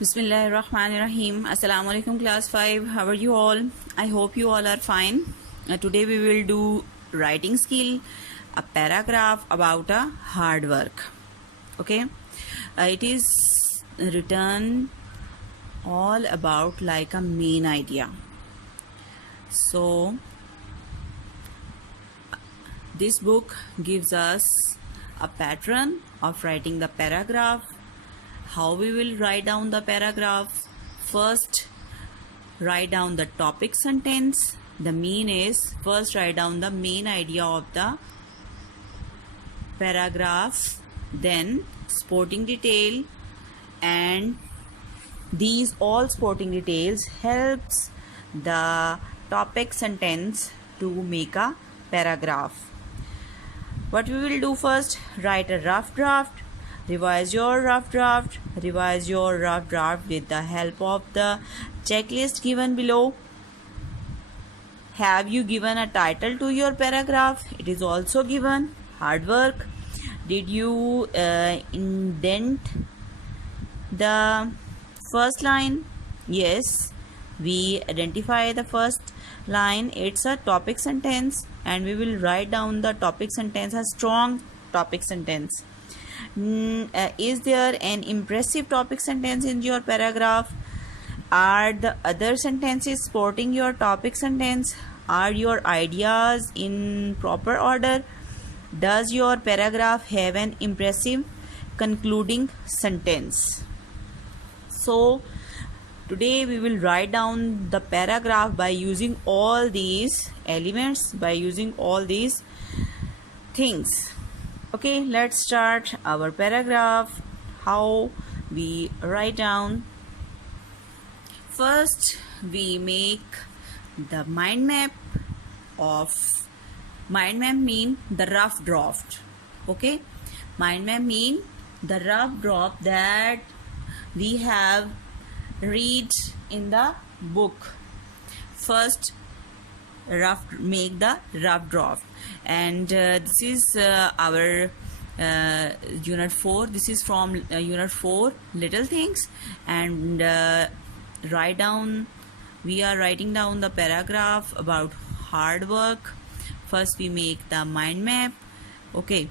Bismillahirrahmanirrahim. Assalamu alaikum class 5. How are you all? I hope you all are fine. Today we will do writing skill, a paragraph about a hard work. Okay. It is written all about like a main idea. So this book gives us a pattern of writing the paragraph. How we will write down the paragraph? First, write down the topic sentence. The mean is first write down the main idea of the paragraph, then sporting detail, and these all sporting details helps the topic sentence to make a paragraph. What we will do first, write a rough draft. Revise your rough draft. Revise your rough draft with the help of the checklist given below. Have you given a title to your paragraph? It is also given. Hard work. Did you indent the first line? Yes. We identify the first line. It's a topic sentence and we will write down the topic sentence, a strong topic sentence. Is there an impressive topic sentence in your paragraph? Are the other sentences supporting your topic sentence? Are your ideas in proper order? Does your paragraph have an impressive concluding sentence? So today we will write down the paragraph by using all these elements, by using all these things. Okay, let's start our paragraph. How we write down? First, we make the mind map of mean the rough draft. Okay, mind map mean the rough draft that we have read in the book. First, make the rough draft, and this is our unit 4. This is from unit 4, little things, and we are writing down the paragraph about hard work. First we make the mind map. Okay,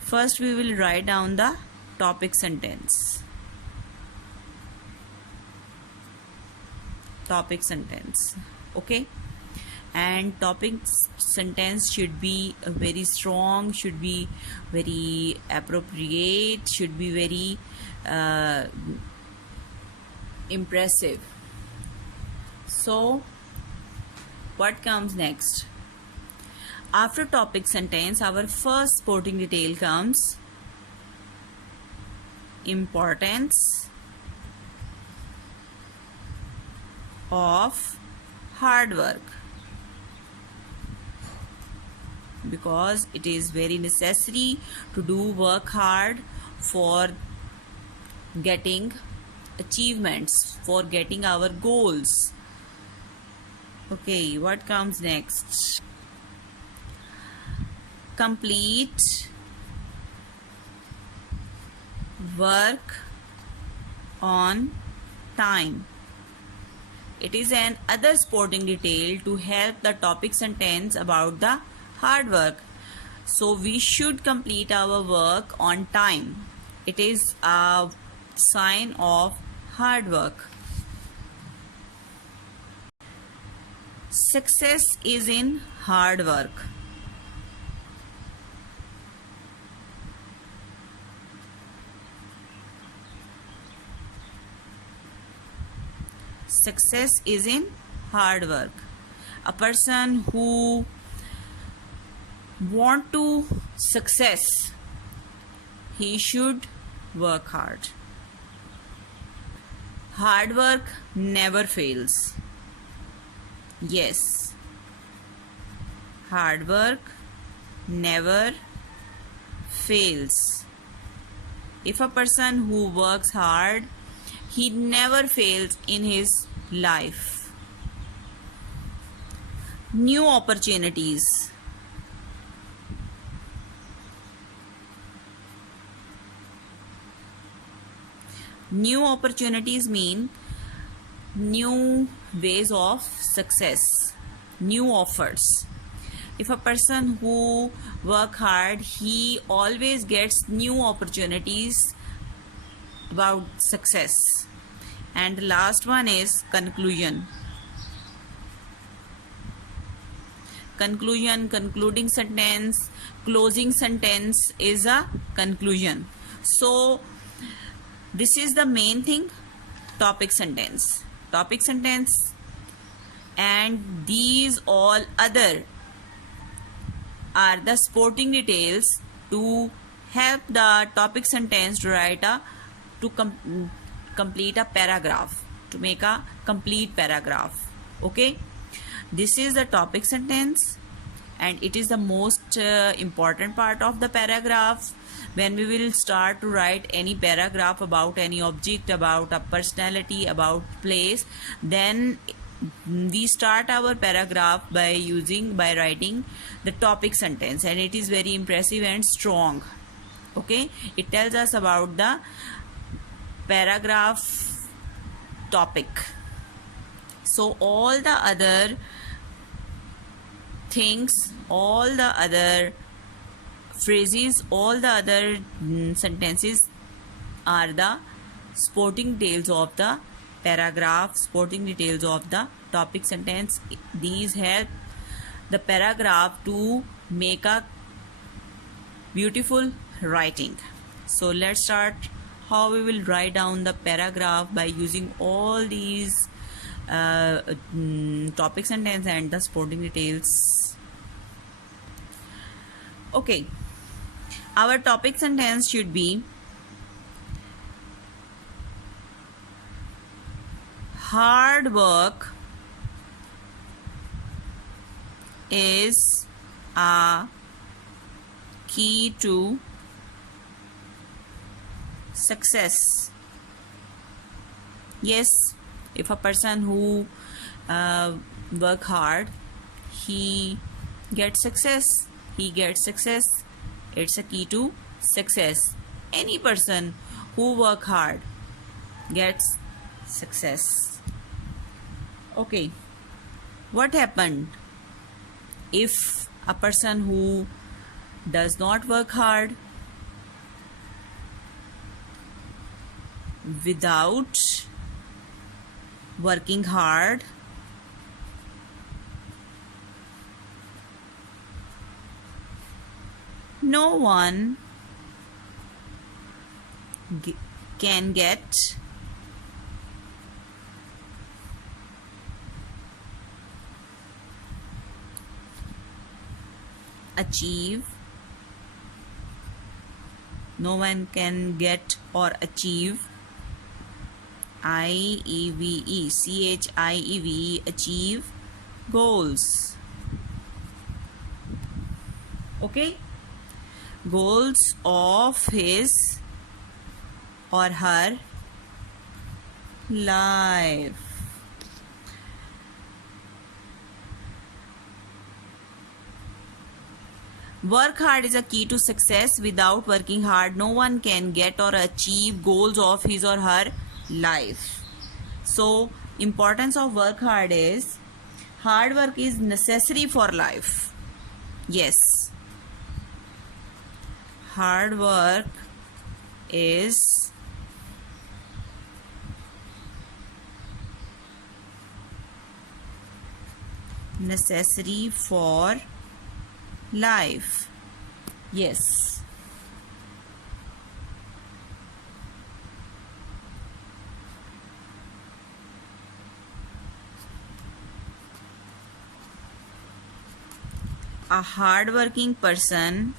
first we will write down the topic sentence. Okay, and topic sentence should be very strong, should be very appropriate, should be very impressive. So what comes next? After topic sentence, our first supporting detail comes importance of hard work, because it is very necessary to do work hard for getting achievements, for getting our goals. Okay, what comes next? Complete work on time. It is an other supporting detail to help the topic sentence about the hard work. So we should complete our work on time. It is a sign of hard work. Success is in hard work. Success is in hard work. A person who want to success, he should work hard. Hard work never fails. Yes, hard work never fails. If a person who works hard, he never fails in his life. New opportunities. New opportunities mean new ways of success, new offers. If a person who work hard, he always gets new opportunities about success. And the last one is conclusion. Conclusion, concluding sentence, closing sentence is a conclusion. So this is the main thing, topic sentence. Topic sentence and these all other are the supporting details to help the topic sentence to write a complete a paragraph, to make a complete paragraph. Okay, this is the topic sentence and it is the most important part of the paragraph. When we will start to write any paragraph about any object, about a personality, about place, then we start our paragraph by writing the topic sentence, and it is very impressive and strong. Okay, it tells us about the paragraph topic. So all the other things, all the other phrases, all the other sentences are the supporting details of the paragraph, supporting details of the topic sentence. These help the paragraph to make a beautiful writing. So let's start how we will write down the paragraph by using all these topic sentence and the supporting details. Okay, our topic sentence should be: hard work is a key to success. Yes, if a person who work hard, he gets success. It's a key to success. Any person who work hard gets success. Okay, what happened if a person who does not work hard? Without working hard, no one can get achieve, no one can get or achieve, CHIEVE, achieve goals. Okay, goals of his or her life. Work hard is a key to success. Without working hard, no one can get or achieve goals of his or her life. So, importance of work hard is, hard work is necessary for life. Yes, hard work is necessary for life. Yes. A hardworking person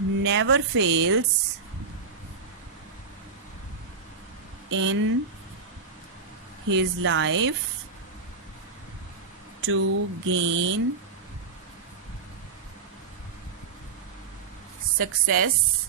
never fails in his life to gain success,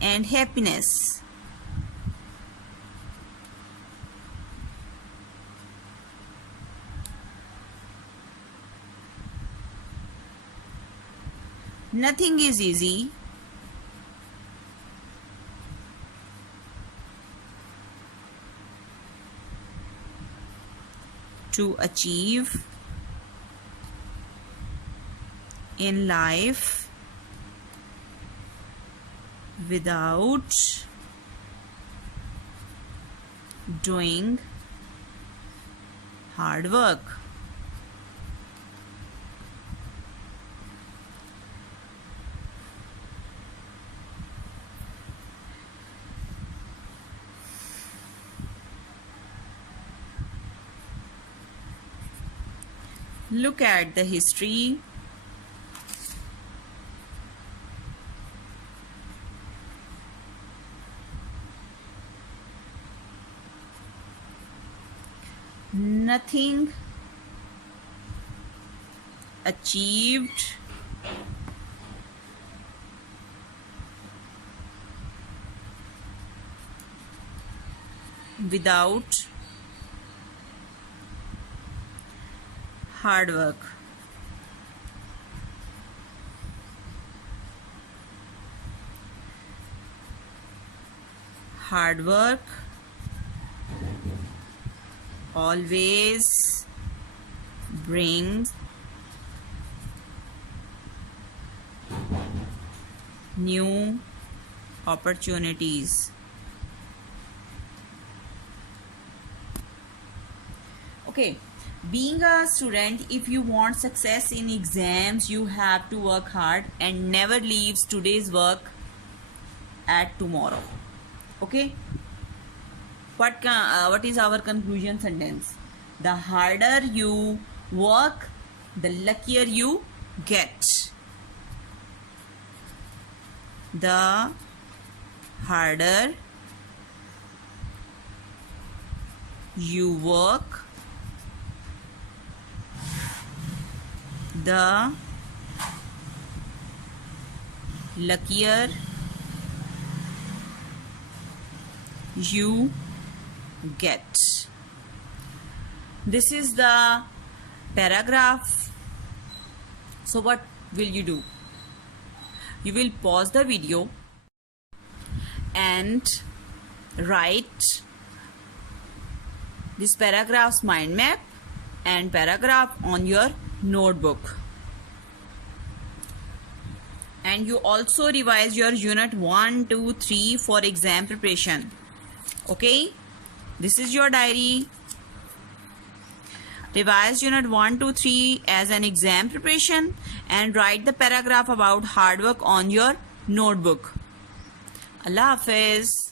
and happiness. Nothing is easy. To achieve in life without doing hard work. Look at the history. Nothing achieved without hard work. Hard work always brings new opportunities. Okay, being a student, if you want success in exams, you have to work hard and never leaves today's work at tomorrow. Okay, what is our conclusion sentence? The harder you work, the luckier you get. The harder you work, the luckier you get. This is the paragraph. So what will you do? You will pause the video and write this paragraph's mind map and paragraph on your notebook. And you also revise your unit 1, 2, 3 for exam preparation. Okay, this is your diary. Revise unit 1, 2, 3 as an exam preparation and write the paragraph about hard work on your notebook. Allah Hafiz.